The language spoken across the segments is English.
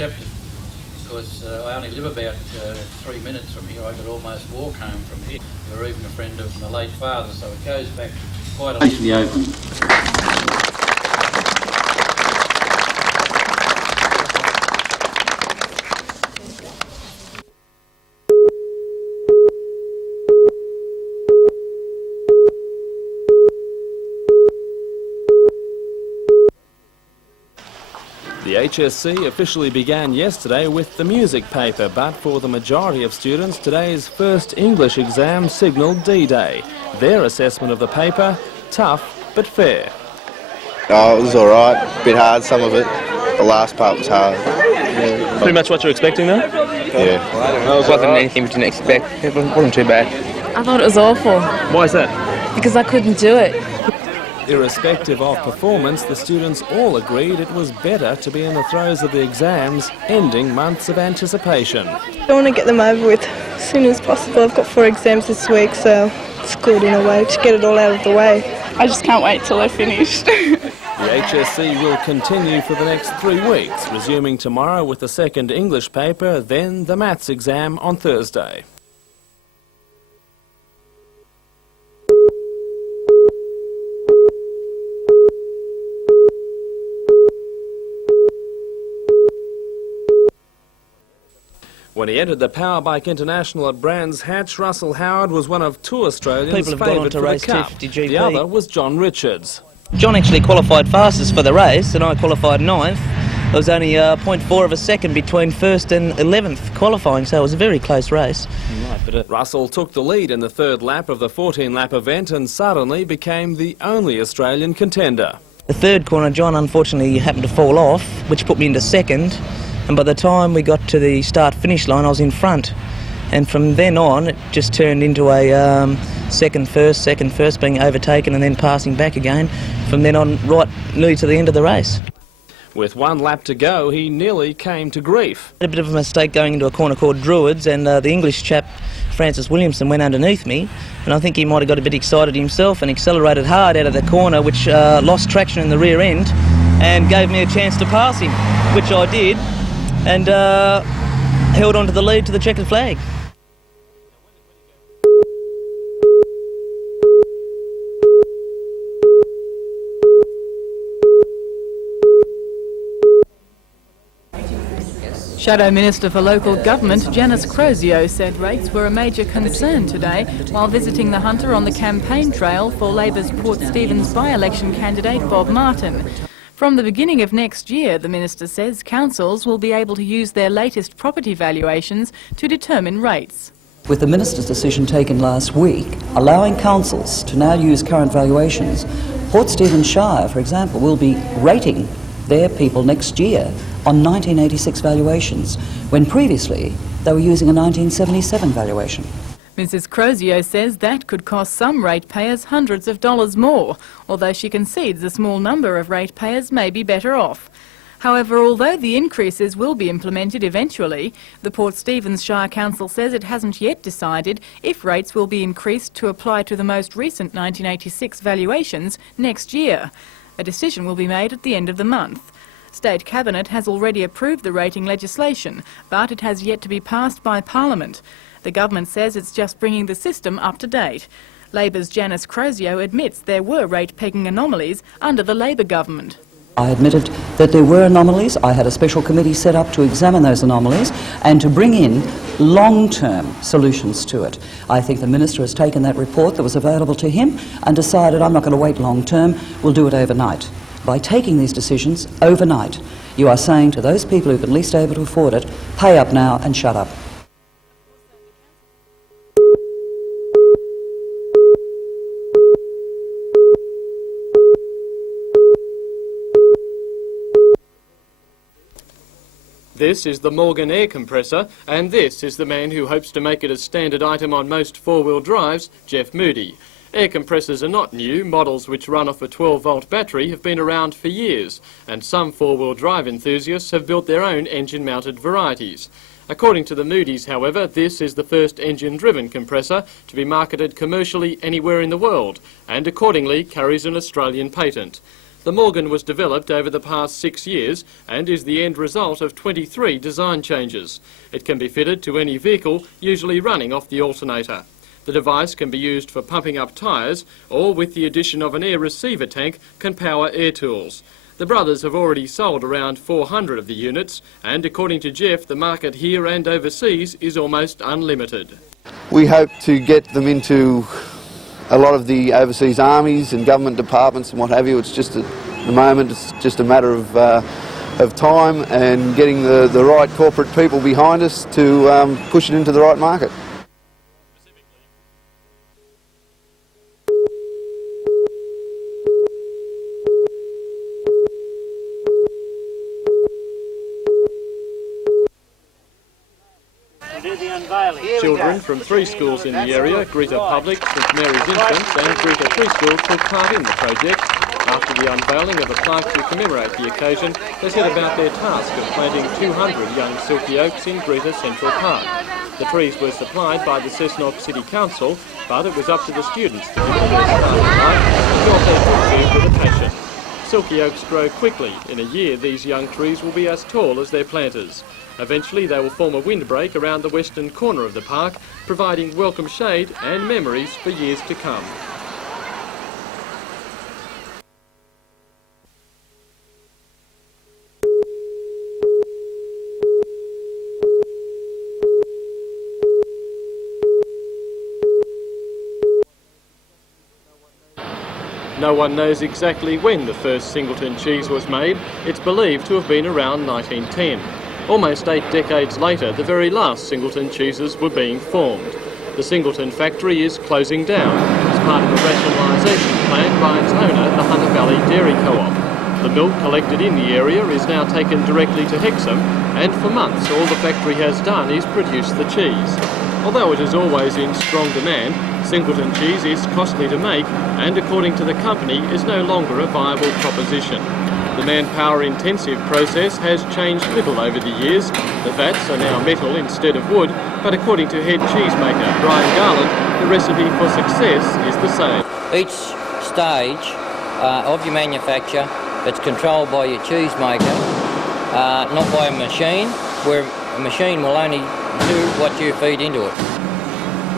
accepted because I only live about 3 minutes from here. I could almost walk home from here. You're even a friend of my late father, so it goes back quite a lot. To the open. The HSC officially began yesterday with the music paper, but for the majority of students, today's first English exam signalled D-Day. Their assessment of the paper, tough but fair. Oh, it was alright. A bit hard, some of it. The last part was hard. Yeah. Pretty much what you're expecting though? Yeah. It wasn't anything we didn't expect. It wasn't too bad. I thought it was awful. Why is that? Because I couldn't do it. Irrespective of performance, the students all agreed it was better to be in the throes of the exams, ending months of anticipation. I want to get them over with as soon as possible. I've got 4 exams this week, so it's good in a way to get it all out of the way. I just can't wait till they're finished. The HSC will continue for the next 3 weeks, resuming tomorrow with the second English paper, then the maths exam on Thursday. When he entered the Powerbike International at Brands Hatch, Russell Howard was one of 2 Australians favoured for the Cup. The other was John Richards. John actually qualified fastest for the race, and I qualified 9th. There was only 0.4 of a second between 1st and 11th qualifying, so it was a very close race. Right, but Russell took the lead in the 3rd lap of the 14-lap event and suddenly became the only Australian contender. The 3rd corner, John unfortunately happened to fall off, which put me into 2nd. And by the time we got to the start-finish line, I was in front. And from then on, it just turned into a second first, being overtaken and then passing back again. From then on, right nearly to the end of the race. With 1 lap to go, he nearly came to grief. A bit of a mistake going into a corner called Druids, and the English chap, Francis Williamson, went underneath me. And I think he might have got a bit excited himself and accelerated hard out of the corner, which lost traction in the rear end and gave me a chance to pass him, which I did. And held on to the lead to the checkered flag. Shadow Minister for Local Government Janice Crozio said rates were a major concern today while visiting the Hunter on the campaign trail for Labor's Port Stephens by-election candidate Bob Martin. From the beginning of next year, the Minister says councils will be able to use their latest property valuations to determine rates. With the Minister's decision taken last week, allowing councils to now use current valuations, Port Stephens Shire, for example, will be rating their people next year on 1986 valuations, when previously they were using a 1977 valuation. Mrs Crozio says that could cost some ratepayers hundreds of dollars more, although she concedes a small number of ratepayers may be better off. However, although the increases will be implemented eventually, the Port Stephens Shire Council says it hasn't yet decided if rates will be increased to apply to the most recent 1986 valuations next year. A decision will be made at the end of the month. State Cabinet has already approved the rating legislation, but it has yet to be passed by Parliament. The government says it's just bringing the system up to date. Labor's Janice Crozio admits there were rate-pegging anomalies under the Labor government. I admitted that there were anomalies. I had a special committee set up to examine those anomalies and to bring in long-term solutions to it. I think the Minister has taken that report that was available to him and decided I'm not going to wait long-term, we'll do it overnight. By taking these decisions overnight, you are saying to those people who can least able to afford it, pay up now and shut up. This is the Morgan air compressor, and this is the man who hopes to make it a standard item on most four-wheel drives, Jeff Moody. Air compressors are not new. Models which run off a 12-volt battery have been around for years, and some four-wheel drive enthusiasts have built their own engine-mounted varieties. According to the Moody's, however, this is the first engine-driven compressor to be marketed commercially anywhere in the world, and accordingly carries an Australian patent. The Morgan was developed over the past 6 years and is the end result of 23 design changes. It can be fitted to any vehicle, usually running off the alternator. The device can be used for pumping up tyres or, with the addition of an air receiver tank, can power air tools. The brothers have already sold around 400 of the units and, according to Jeff, the market here and overseas is almost unlimited. We hope to get them into a lot of the overseas armies and government departments and what have you. It's just at the moment it's just a matter of time and getting the right corporate people behind us to push it into the right market. Children from 3 schools in the area, Greta Public, St Mary's Infants and Greta Preschool, took part in the project. After the unveiling of a plaque to commemorate the occasion, they set about their task of planting 200 young silky oaks in Greta Central Park. The trees were supplied by the Cessnock City Council, but it was up to the students to build their start of life and what they could do with a passion. Silky oaks grow quickly. In a year, these young trees will be as tall as their planters. Eventually they will form a windbreak around the western corner of the park, providing welcome shade and memories for years to come. No one knows exactly when the first Singleton cheese was made. It's believed to have been around 1910. Almost 8 decades later, the very last Singleton cheeses were being formed. The Singleton factory is closing down as part of a rationalisation plan by its owner, the Hunter Valley Dairy Co-op. The milk collected in the area is now taken directly to Hexham, and for months all the factory has done is produce the cheese. Although it is always in strong demand, Singleton cheese is costly to make and, according to the company, is no longer a viable proposition. The manpower-intensive process has changed little over the years. The vats are now metal instead of wood, but according to head cheesemaker Brian Garland, the recipe for success is the same. Each stage of your manufacture, it's controlled by your cheesemaker, not by a machine, where a machine will only do what you feed into it.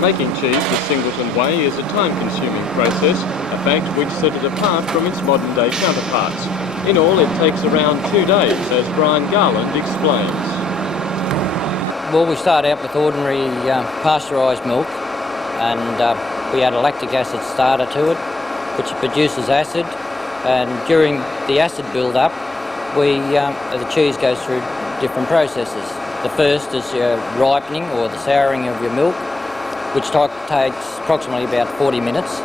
Making cheese the Singleton way is a time-consuming process, a fact which set it apart from its modern-day counterparts. In all, it takes around 2 days, as Brian Garland explains. Well, we start out with ordinary pasteurised milk, and we add a lactic acid starter to it, which produces acid, and during the acid build-up, the cheese goes through different processes. The first is your ripening, or the souring of your milk, which takes approximately about 40 minutes.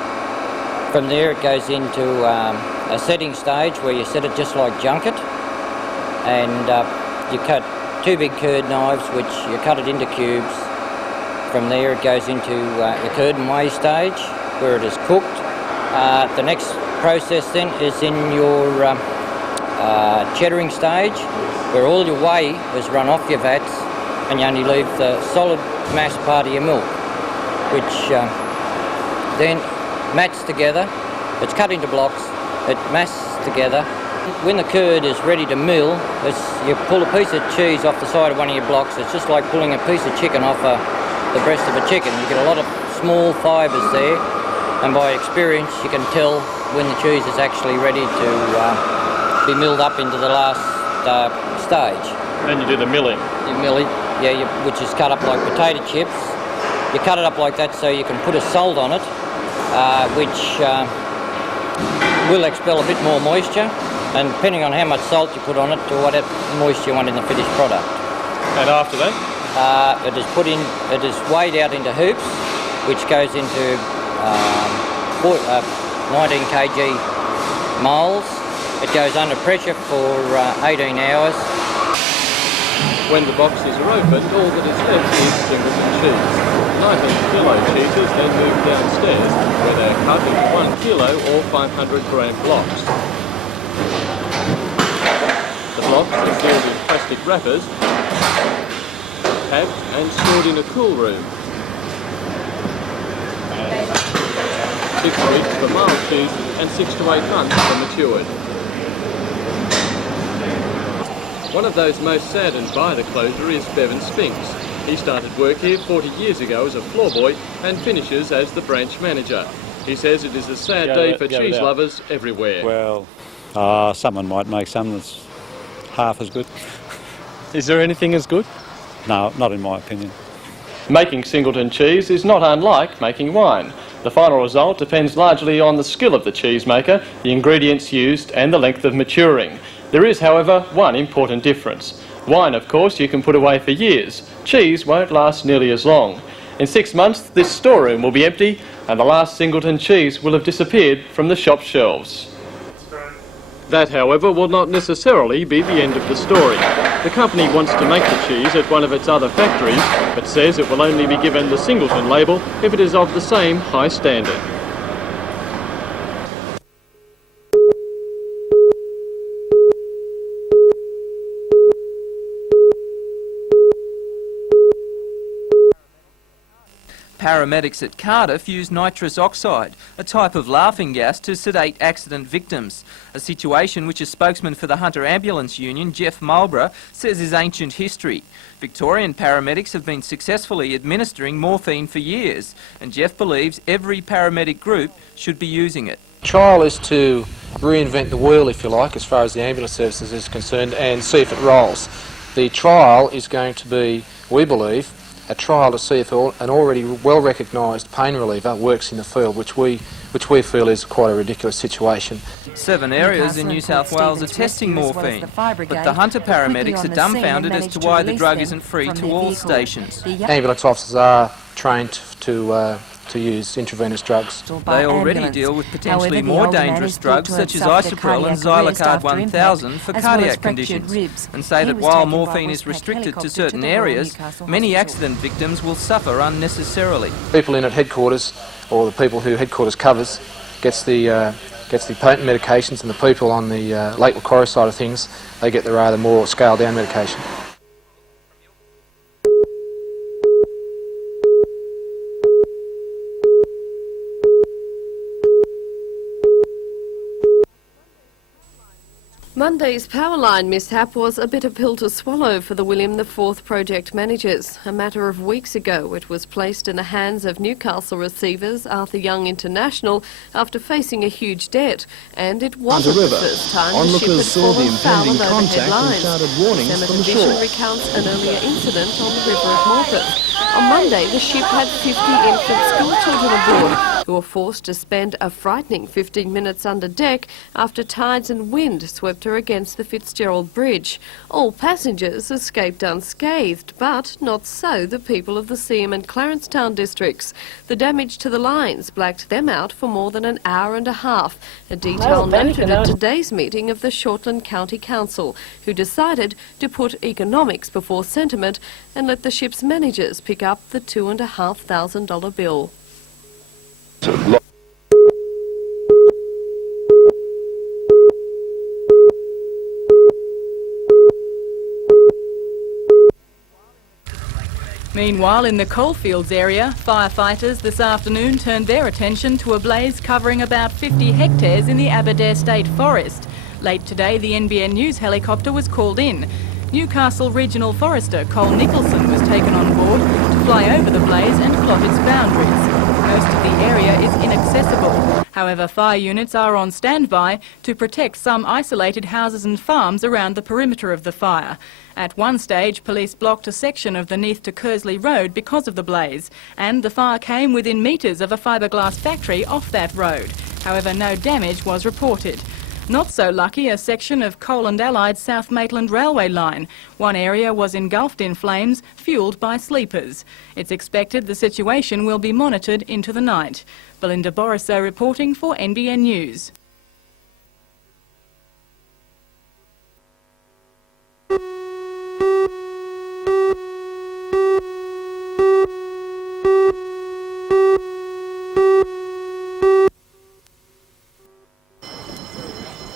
From there it goes into a setting stage where you set it just like junket, and you cut 2 big curd knives which you cut it into cubes. From there it goes into the curd and whey stage where it is cooked. The next process then is in your cheddaring stage where all your whey is run off your vats and you only leave the solid mass part of your milk, which then mats together. It's cut into blocks, it masses together. When the curd is ready to mill, you pull a piece of cheese off the side of one of your blocks. It's just like pulling a piece of chicken off the breast of a chicken. You get a lot of small fibres there, and by experience you can tell when the cheese is actually ready to be milled up into the last stage. And you do the milling? You mill it, yeah, which is cut up like potato chips. You cut it up like that so you can put a salt on it, which will expel a bit more moisture, and depending on how much salt you put on it, to what moisture you want in the finished product. And after that? It is weighed out into hoops, which goes into 19 kg moulds. It goes under pressure for 18 hours. When the boxes are opened, all that is left is Singleton cheese. 19-kilo cheeses then move downstairs, where they are cut into 1 kilo or 500-gram blocks. The blocks are sealed in plastic wrappers, packed and stored in a cool room. 6 weeks for mild cheese and 6 to 8 months for matured. One of those most saddened by the closure is Bevan Spinks. He started work here 40 years ago as a floorboy and finishes as the branch manager. He says it is a sad day for cheese lovers everywhere. Well, someone might make some that's half as good. Is there anything as good? No, not in my opinion. Making Singleton cheese is not unlike making wine. The final result depends largely on the skill of the cheesemaker, the ingredients used and the length of maturing. There is, however, one important difference. Wine, of course, you can put away for years. Cheese won't last nearly as long. In 6 months, this storeroom will be empty and the last Singleton cheese will have disappeared from the shop shelves. That, however, will not necessarily be the end of the story. The company wants to make the cheese at one of its other factories, but says it will only be given the Singleton label if it is of the same high standard. Paramedics at Cardiff use nitrous oxide, a type of laughing gas, to sedate accident victims, a situation which a spokesman for the Hunter Ambulance Union, Jeff Marlborough, says is ancient history. Victorian paramedics have been successfully administering morphine for years, and Jeff believes every paramedic group should be using it. The trial is to reinvent the wheel, if you like, as far as the ambulance services is concerned, and see if it rolls. The trial is going to be, we believe, a trial to see if an already well-recognised pain reliever works in the field, which we feel is quite a ridiculous situation. 7 areas in New South Wales are testing morphine, but the Hunter paramedics are dumbfounded as to why the drug isn't free to all stations. Ambulance officers are trained to use intravenous drugs. They already deal with potentially more dangerous drugs such as Isoprel and Xylocard 1000 for cardiac conditions, and say that while morphine is restricted to certain areas, many accident victims will suffer unnecessarily. People in at headquarters, or the people who headquarters covers, gets the potent medications, and the people on the Lake Macquarie side of things, they get the rather more scaled down medication. Monday's power line mishap was a bitter pill to swallow for the William IV project managers. A matter of weeks ago, it was placed in the hands of Newcastle receivers Arthur Young International after facing a huge debt, and it wasn't the first time the ship had fallen foul of overhead lines. Senator Vision recounts an earlier incident on the river at Morphine. On Monday, the ship had 50 infant school children aboard, who were forced to spend a frightening 15 minutes under deck after tides and wind swept her against the Fitzgerald Bridge. All passengers escaped unscathed, but not so the people of the Seaham and Clarencetown districts. The damage to the lines blacked them out for more than an hour and a half, a detail noted at today's meeting of the Shortland County Council, who decided to put economics before sentiment and let the ship's managers pick up the $2,500 bill. Meanwhile, in the Coalfields area, firefighters this afternoon turned their attention to a blaze covering about 50 hectares in the Aberdare State Forest. Late today, the NBN News helicopter was called in. Newcastle Regional Forester Cole Nicholson was taken on board to fly over the blaze and plot its boundaries. Most of the area is inaccessible. However, fire units are on standby to protect some isolated houses and farms around the perimeter of the fire. At one stage, police blocked a section of the Neath to Kersley Road because of the blaze, and the fire came within metres of a fibreglass factory off that road. However, no damage was reported. Not so lucky a section of Coal and Allied South Maitland Railway line. One area was engulfed in flames, fuelled by sleepers. It's expected the situation will be monitored into the night. Belinda Borissow reporting for NBN News.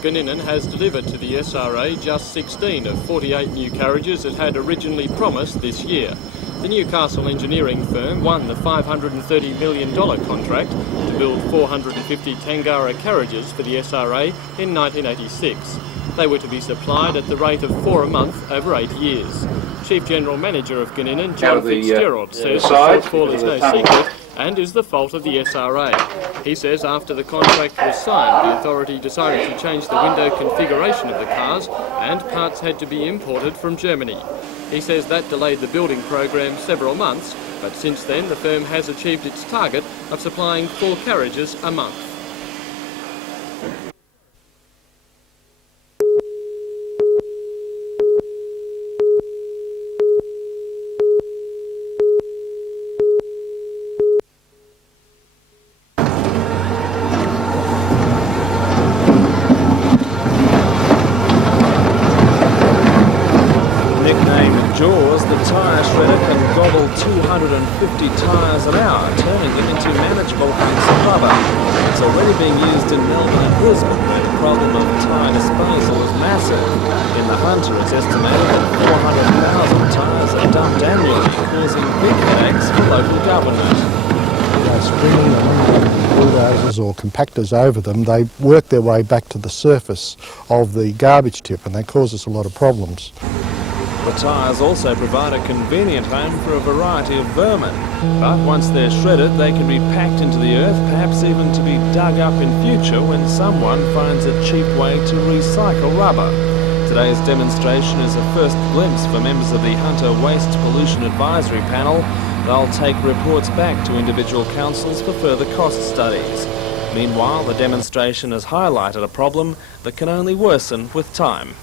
Goninan has delivered to the SRA just 16 of 48 new carriages it had originally promised this year. The Newcastle engineering firm won the $530 million contract to build 450 Tangara carriages for the SRA in 1986. They were to be supplied at the rate of 4 a month over 8 years. Chief General Manager of Goninan, John Fitzgerald, says the shortfall is no secret and is the fault of the SRA. He says after the contract was signed, the authority decided to change the window configuration of the cars and parts had to be imported from Germany. He says that delayed the building program several months, but since then the firm has achieved its target of supplying 4 carriages a month. Jaws, the tyre shredder can gobble 250 tyres an hour, turning them into manageable hunks of rubber. It's already being used in Melbourne and Brisbane, where the problem of tyre disposal is massive. In the Hunter, it's estimated that 400,000 tyres are dumped annually, causing big headaches for local government. Stringing bulldozers or compactors over them, they work their way back to the surface of the garbage tip and they cause us a lot of problems. The tyres also provide a convenient home for a variety of vermin, but once they're shredded they can be packed into the earth, perhaps even to be dug up in future when someone finds a cheap way to recycle rubber. Today's demonstration is a first glimpse for members of the Hunter Waste Pollution Advisory Panel. They'll take reports back to individual councils for further cost studies. Meanwhile, the demonstration has highlighted a problem that can only worsen with time.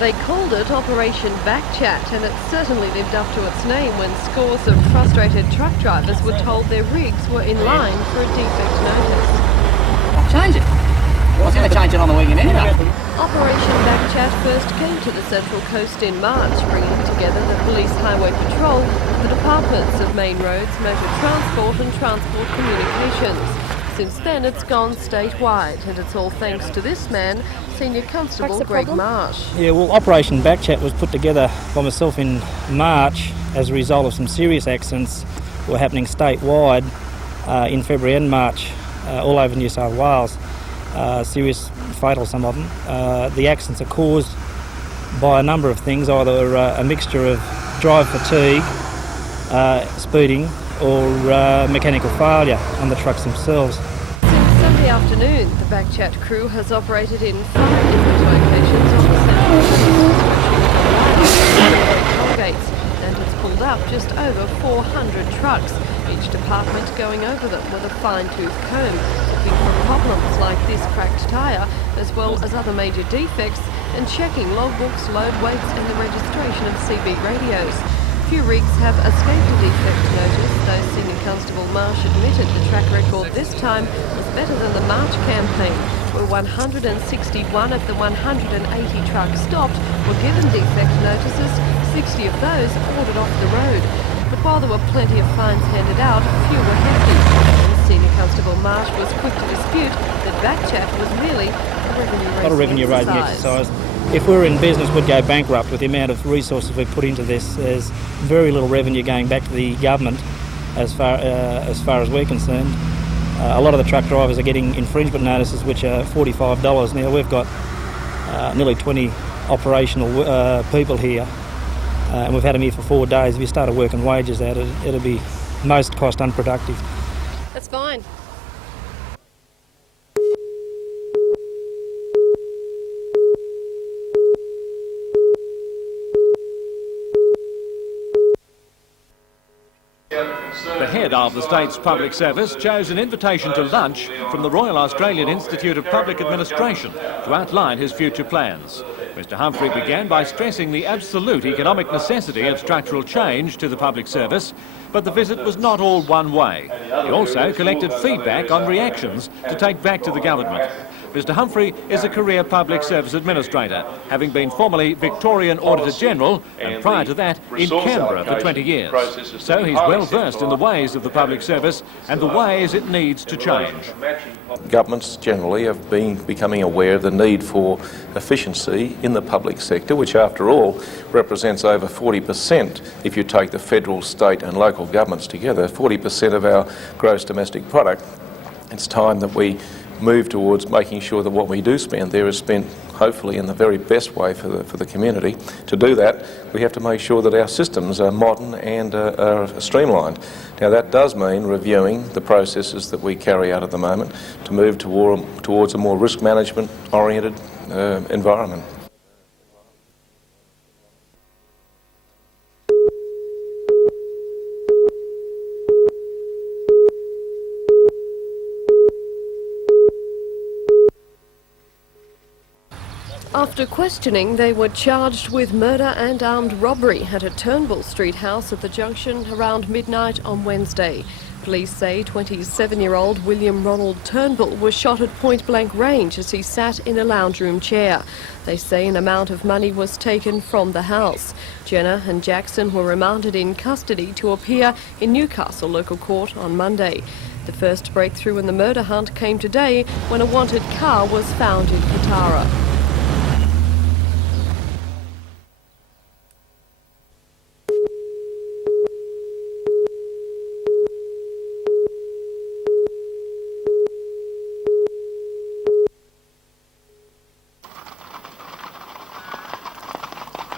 They called it Operation Backchat, and it certainly lived up to its name when scores of frustrated truck drivers were told their rigs were in line for a defect notice. Change it. I was going to change it on the weekend anyway. Operation Backchat first came to the Central Coast in March, bringing together the Police Highway Patrol, the Departments of Main Roads, Motor Transport and Transport Communications. Since then, it's gone statewide, and it's all thanks to this man, Senior Constable Greg Marsh. Yeah, well, Operation Backchat was put together by myself in March as a result of some serious accidents that were happening statewide in February and March all over New South Wales. Serious, fatal, some of them. The accidents are caused by a number of things, either a mixture of drive fatigue, speeding, or mechanical failure on the trucks themselves. Since Sunday afternoon, the Backchat crew has operated in 5 different locations on the Central Coast, gates, and it's pulled up just over 400 trucks, each department going over them with a fine-tooth comb, looking for problems like this cracked tyre, as well as other major defects, and checking logbooks, load weights and the registration of CB radios. Few rigs have escaped a defect notice, though Senior Constable Marsh admitted the track record this time was better than the March campaign, where 161 of the 180 trucks stopped were given defect notices, 60 of those ordered off the road. But while there were plenty of fines handed out, few were hefty. And Senior Constable Marsh was quick to dispute that Backchat was merely a revenue-raising exercise. If we were in business, we'd go bankrupt with the amount of resources we've put into this. There's very little revenue going back to the government as far as we're concerned. A lot of the truck drivers are getting infringement notices which are $45. Now we've got nearly 20 operational people here and we've had them here for 4 days. If you started working wages out, it'd be most cost unproductive. That's fine. The head of the state's public service chose an invitation to lunch from the Royal Australian Institute of Public Administration to outline his future plans. Mr Humphrey began by stressing the absolute economic necessity of structural change to the public service, but the visit was not all one way. He also collected feedback on reactions to take back to the government. Mr Humphrey is a career public service administrator, having been formerly Victorian Auditor-General and prior to that in Canberra for 20 years. So he's well versed in the ways of the public service and the ways it needs to change. Governments generally have been becoming aware of the need for efficiency in the public sector, which after all represents over 40%, if you take the federal, state and local governments together, 40% of our gross domestic product. It's time that we move towards making sure that what we do spend there is spent hopefully in the very best way for the community. To do that, we have to make sure that our systems are modern and are streamlined. Now that does mean reviewing the processes that we carry out at the moment to move towards a more risk management oriented environment. After questioning, they were charged with murder and armed robbery at a Turnbull Street house at the junction around midnight on Wednesday. Police say 27-year-old William Ronald Turnbull was shot at point-blank range as he sat in a lounge room chair. They say an amount of money was taken from the house. Jenner and Jackson were remanded in custody to appear in Newcastle local court on Monday. The first breakthrough in the murder hunt came today when a wanted car was found in Tyre.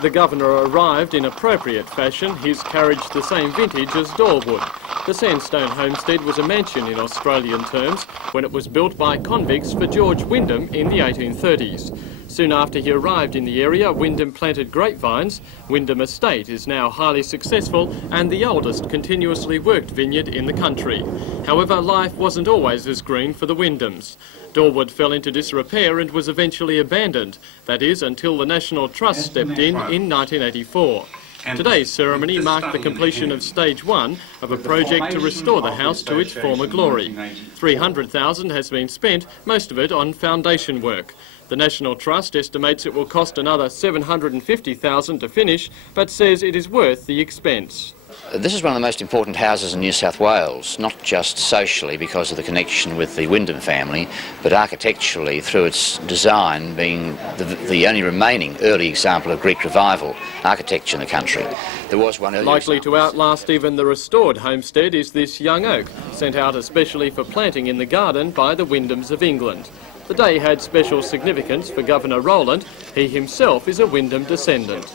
The Governor arrived in appropriate fashion, his carriage the same vintage as Dalwood. The sandstone homestead was a mansion in Australian terms when it was built by convicts for George Wyndham in the 1830s. Soon after he arrived in the area, Wyndham planted grapevines. Wyndham Estate is now highly successful and the oldest continuously worked vineyard in the country. However, life wasn't always as green for the Wyndhams. Dalwood fell into disrepair and was eventually abandoned, that is, until the National Trust stepped in 1984. Today's ceremony marked the completion of stage one of a project to restore the house to its former glory. $300,000 has been spent, most of it on foundation work. The National Trust estimates it will cost another $750,000 to finish, but says it is worth the expense. This is one of the most important houses in New South Wales, not just socially because of the connection with the Wyndham family, but architecturally through its design being the only remaining early example of Greek revival architecture in the country. There was one earlier likely to outlast even the restored homestead is this young oak, sent out especially for planting in the garden by the Wyndhams of England. The day had special significance for Governor Rowland. He himself is a Wyndham descendant.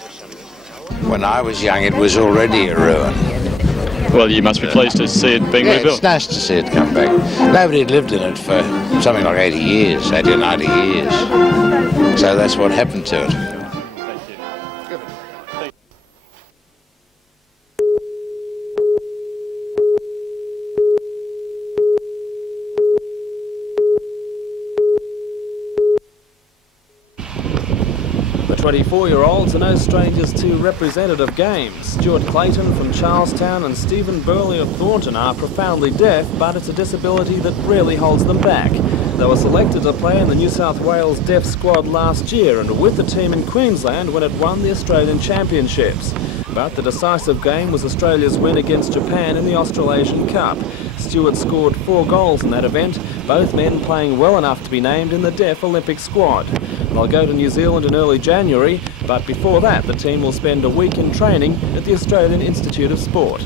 When I was young, it was already a ruin. Well, you must be pleased to see it being rebuilt. It's nice to see it come back. Nobody had lived in it for something like 80 years, 80 or 90 years. So that's what happened to it. The 24-year-olds are no strangers to representative games. Stuart Clayton from Charlestown and Stephen Burley of Thornton are profoundly deaf, but it's a disability that rarely holds them back. They were selected to play in the New South Wales Deaf squad last year and were with the team in Queensland when it won the Australian Championships. But the decisive game was Australia's win against Japan in the Australasian Cup. Stuart scored 4 goals in that event, both men playing well enough to be named in the Deaf Olympic squad. They'll go to New Zealand in early January, but before that the team will spend a week in training at the Australian Institute of Sport.